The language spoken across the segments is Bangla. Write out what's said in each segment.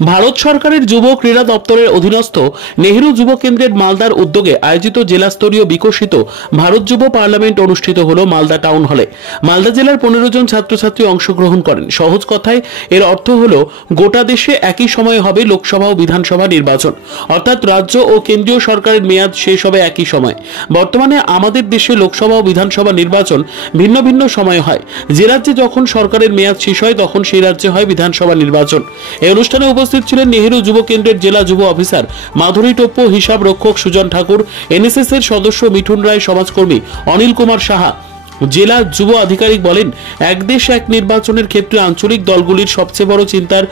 ভারত সরকারের যুব ক্রীড়া দপ্তরের অধীনস্থ নেহেরু যুব কেন্দ্রের মালদার উদ্যোগে আয়োজিত জেলা স্তরীয় বিকশিত ভারত যুব পার্লামেন্ট অনুষ্ঠিত হল মালদা টাউন হলে। মালদা জেলার 15 জন ছাত্রছাত্রী অংশগ্রহণ করেন। সহজ কথায় এর অর্থ হল গোটা দেশে একই সময়ে হবে লোকসভা ও বিধানসভা নির্বাচন, অর্থাৎ রাজ্য ও কেন্দ্রীয় সরকারের মেয়াদ শেষ হবে একই সময়। বর্তমানে আমাদের দেশে লোকসভা ও বিধানসভা নির্বাচন ভিন্ন ভিন্ন সময়ে হয়। যে রাজ্যে যখন সরকারের মেয়াদ শেষ হয় তখন সেই রাজ্যে হয় বিধানসভা নির্বাচন। এই অনুষ্ঠানে উপস্থিত ছিলেন নেহেরু যুব কেন্দ্রের জেলা যুব অফিসার মাধুরী টোপ্পো, হিসাব রক্ষক সুজন ঠাকুর, এনএসএস এর সদস্য মিঠুন রায়, সমাজকর্মী অনিল কুমার সাহা। জেলা যুব আধিকারিক বলেন, এক দেশ এক নির্বাচনের ক্ষেত্রে আঞ্চলিক দলগুলির সবচেয়ে বড় চিন্তার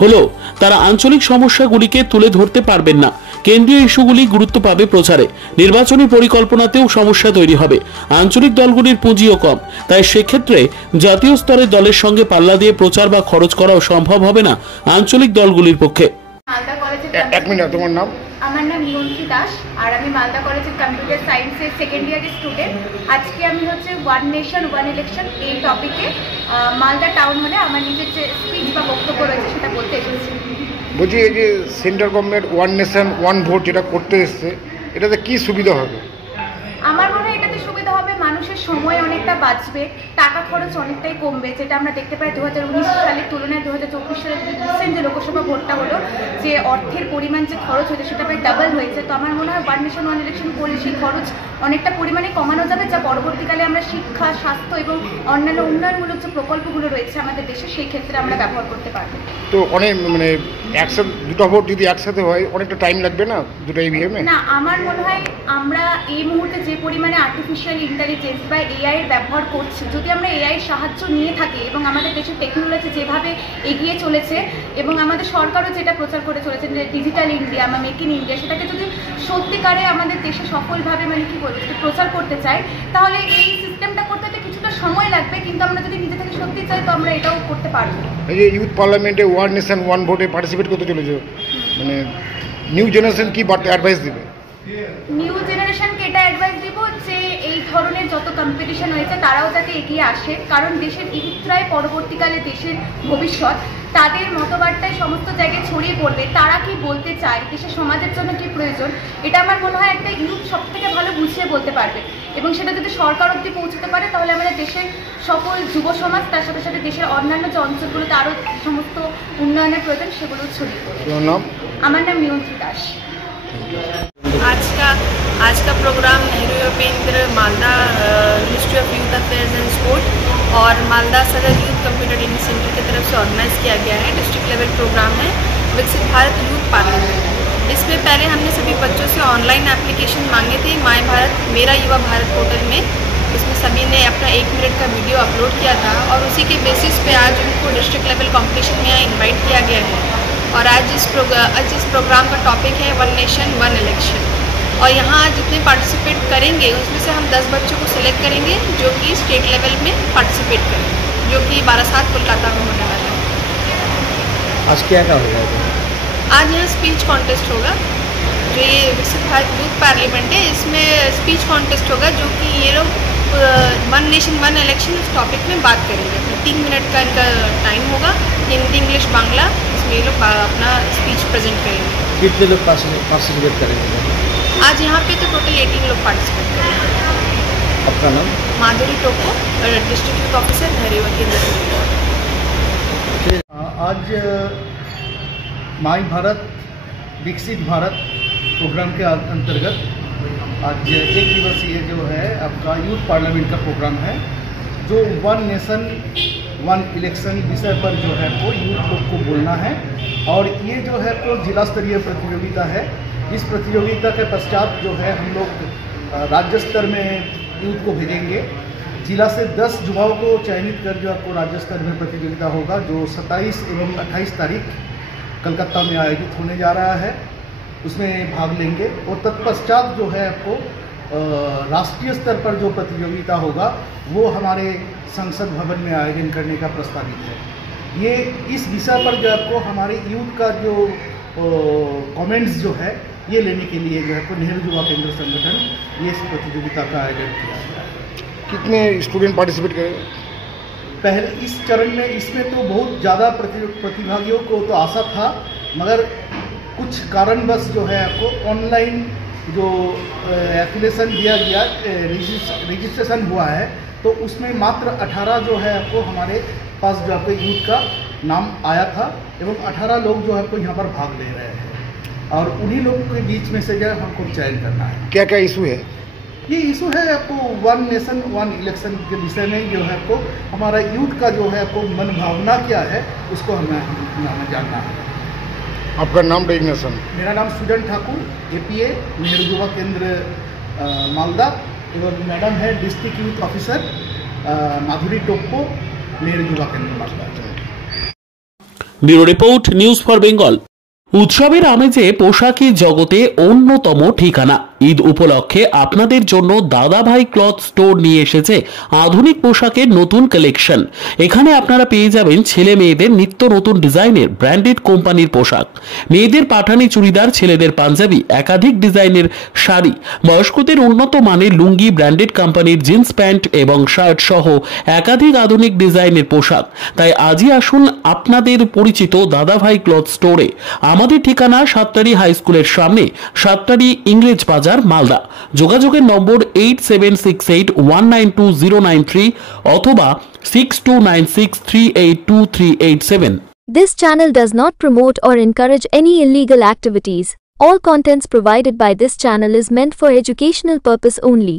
হলো তারা আঞ্চলিক সমস্যাগুলিকে তুলে ধরতে পারবেন না। কেন্দ্রীয় ইস্যুগুলি গুরুত্ব পাবে প্রচারে, নির্বাচনী পরিকল্পনাতেও সমস্যা তৈরি হবে। আঞ্চলিক দলগুলির পুঁজিও কম, তাই সেক্ষেত্রে জাতীয় স্তরের দলের সঙ্গে পাল্লা দিয়ে প্রচার বা খরচ করাও সম্ভব হবে না আঞ্চলিক দলগুলির পক্ষে। এক মিনিট, তোমার নাম? আমার নাম মিয়ন্ত্রী দাস, আর আমি মালদা কলেজের কম্পিউটার সায়েন্সের সেকেন্ড ইয়ারের স্টুডেন্ট। আজকে আমি ওয়ান নেশন ওয়ান ইলেকশন এই টপিকে মালদা টাউন হলে আমার নিজের যে স্পিচ বা বক্তব্য রয়েছে সেটা বলতে এসেছি। বলছি, এই যে central government one nation one vote যেটা করতে এসছে, এটাতে কি সুবিধা হবে? আমার মনে হয় এটাতে সুবিধা হবে, মানুষের সময় অনেকটা বাঁচবে, টাকা খরচ অনেকটাই কমবে। যেটা আমরা দেখতে পাই 2019 সালের তুলনায় 2024 সালের রিসেন্ট যে লোকসভা ভোটটা হলো, যে অর্থের পরিমাণ যে খরচ হয়েছে সেটা প্রায় ডাবল হয়েছে। তো আমার মনে হয় ওয়ান নেশন ওয়ান ইলেকশন করলে সেই খরচ অনেকটা পরিমাণে কমানো যাবে, যা পরবর্তীকালে আমরা শিক্ষা, স্বাস্থ্য এবং অন্যান্য উন্নয়নমূলক যে প্রকল্পগুলো রয়েছে আমাদের দেশে সেই ক্ষেত্রে আমরা ব্যবহার করতে পারবো। তো অনেক একসাথে দুটো ভোট যদি একসাথে হয় অনেকটা টাইম লাগবে না দুটো ইভিএমে? না, আমার মনে হয় আমরা এই মুহূর্তে যে পরিমাণে আর্টিফিশিয়াল ইন্টেলিজেন্স বা এআই এর ব্যবহার করছি, যদি আমরা এআই এর সাহায্য নিয়ে থাকি এবং আমাদের দেশের টেকনোলজি যেভাবে এগিয়ে চলেছে এবং আমাদের সরকারও যেটা প্রচার করে চলেছে যে ডিজিটাল ইন্ডিয়া বা মেক ইন ইন্ডিয়া, সেটাকে যদি সত্যিকারে আমাদের দেশে সফলভাবে প্রচার করতে চাই, তাহলে এই সিস্টেমটা করতে কিছুটা সময় লাগবে, কিন্তু আমরা যদি নিজে থেকে সত্যি চাই তো আমরা এটাও করতে পারবো। এই যে ইউথ পার্লামেন্টে ওয়ান নেশন ওয়ান ভোটে পার্টিসিপেট করতে চলেছে, নিউ জেনারেশন কি অ্যাডভাইস দিবে? নিউ জেনারেশনকে এটা অ্যাডভাইস দিব যে এই ধরনের যত কম্পিটিশন হয়েছে তারাও যাতে এগিয়ে আসে, কারণ দেশের ইউথরাই পরবর্তীকালে দেশের ভবিষ্যৎ। তাদের মতবাদটাই সমস্ত জায়গায় ছড়িয়ে পড়বে, তারা কি বলতে চায়, দেশের সমাজের জন্য কি প্রয়োজন, এটা আমার মনে হয় একটা ইউথ সব থেকে ভালো বুঝিয়ে বলতে পারবে। এবং সেটা যদি সরকার অবধি পৌঁছতে পারে তাহলে আমাদের দেশের সকল যুব সমাজ, তার সাথে সাথে দেশের অন্যান্য যে অঞ্চলগুলোতে আরও সমস্ত উন্নয়নের প্রয়োজন সেগুলো ছড়িয়ে পড়বে। আমার নাম মিয়ন্ত্রী দাস। आज का प्रोग्राम नेहरू युवा केंद्र Malda ministry of youth affairs and sport और मालदा सदर यूथ कंप्यूटर ट्रेनिंग सेंटर की तरफ से ऑर्गेनाइज किया गया है। डिस्ट्रिक्ट लेवल प्रोग्राम है विकसित भारत यूथ पार्लियामेंट। इसमें पहले हमने सभी बच्चों से ऑनलाइन एप्लीकेशन मांगे थे माय भारत मेरा युवा भारत पोर्टल में। इसमें सभी ने अपना 1 मिनट का वीडियो अपलोड किया था और उसी के बेसिस पे आज उनको डिस्ट्रिक्ट लेवल कॉम्पिटिशन में इन्वाइट किया गया है। और आज इस प्रोग्राम का टॉपिक है वन नेशन वन इलेक्शन। और यहाँ जितने पार्टिसिपेट करेंगे उसमें से हम 10 बच्चों को सिलेक्ट करेंगे जो कि स्टेट लेवल में पार्टिसिपेट करेंगे, जो कि 12/7 कोलकाता में होने वाला है। आज क्या होगा? आज यहाँ स्पीच कॉन्टेस्ट होगा। जो ये विकसित भारत यूथ पार्लियामेंट है, इसमें स्पीच कॉन्टेस्ट होगा, जो कि ये लोग वन नेशन वन इलेक्शन इस टॉपिक में बात करेंगे। 3 मिनट का इनका टाइम होगा, हिंदी इंग्लिश बांग्ला, इसमें ये लोग अपना स्पीच प्रेजेंट करेंगे। कितने लोग पार्टिसिपेट करेंगे? आज यहाँ पे तो टोटल 18 लोग पार्टिसिपेट करेंगे। आपका नाम? Madhuri Toppo, district youth officer Nehru Yuva Kendra. आज माय भारत विकसित भारत प्रोग्राम के अंतर्गत आज 1 दिवसीय जो है आपका यूथ पार्लियामेंट का प्रोग्राम है, जो वन नेशन वन इलेक्शन विषय पर जो है वो यूथ लोग को बोलना है। और ये जो है तो जिला स्तरीय प्रतियोगिता है। इस प्रतियोगिता के पश्चात जो है हम लोग राज्य स्तर में यूथ को भेजेंगे। जिला से 10 युवाओं को चयनित कर जो आपको राज्य स्तर में प्रतियोगिता होगा, जो 27 एवं 28 तारीख कलकत्ता में आयोजित होने जा रहा है, उसमें भाग लेंगे। और तत्पश्चात जो है आपको राष्ट्रीय स्तर पर जो प्रतियोगिता होगा वो हमारे संसद भवन में आयोजन करने का प्रस्तावित है। ये इस विषय पर जो आपको हमारे यूथ का जो कमेंट्स जो है ये लेने के लिए जो है तो नेहरू युवा केंद्र संगठन ये इस प्रतियोगिता का आयोजन किया गया है। कितने स्टूडेंट पार्टिसिपेट करेंगे? पहले इस चरण में इसमें तो बहुत ज़्यादा प्रतिभागियों को तो आशा था, मगर कुछ कारणवश जो है आपको ऑनलाइन जो एप्लीकेशन दिया गया, रजिस्ट्रेशन हुआ है, तो उसमें मात्र 18 जो है आपको हमारे पास जो आपको यूथ का नाम आया था एवं 18 लोग जो है आपको यहाँ पर भाग ले रहे हैं और उन्हीं लोगों के बीच में से जो है हमको चयन करना है। क्या क्या इशू है? ये इशू है आपको वन नेशन वन इलेक्शन के विषय में जो है आपको हमारा यूथ का जो है आपको मन भावना क्या है उसको हमें जानना है। आपका नाम डेजिग्नेशन? मेरा नाम सुजन ठाकुर, APA नेहरू युवा केंद्र मालदा, एवं मैडम है डिस्ट्रिक्ट यूथ ऑफिसर माधुरी टोप्पो, नेहरू युवा केंद्र Malda. Bureau report, news for Bengal. উৎসবের আমেজে পোশাকি জগতে অন্যতম ঠিকানা ঈদ উপলক্ষে আপনাদের জন্য দাদাভাই ক্লথ স্টোর নিয়ে এসেছে আধুনিক পোশাকের নতুন কালেকশন। এখানে আপনারা পেয়ে যাবেন ছেলে মেয়েদের নিত্য নতুন ডিজাইনের ব্র্যান্ডেড কোম্পানির পোশাক, মেয়েদের পাঠানি চুড়িদার, ছেলেদের পাঞ্জাবি, একাধিক ডিজাইনের শাড়ি, বয়স্কদের উন্নত মানের লুঙ্গি, ব্র্যান্ডেড কোম্পানির জিন্স প্যান্ট এবং শার্ট সহ একাধিক আধুনিক ডিজাইনের পোশাক। তাই আজই আসুন আপনাদের পরিচিত দাদাভাই ক্লথ স্টোরে। আমাদের ঠিকানা সাতটারি হাই স্কুলের সামনে, সাতটারি ইংরেজ বাজার, মালদা। যোগাযোগের নম্বর 8768192093 অথবা 6296382387। This channel does not promote or encourage any illegal activities. All contents provided by this channel is meant for educational purpose only.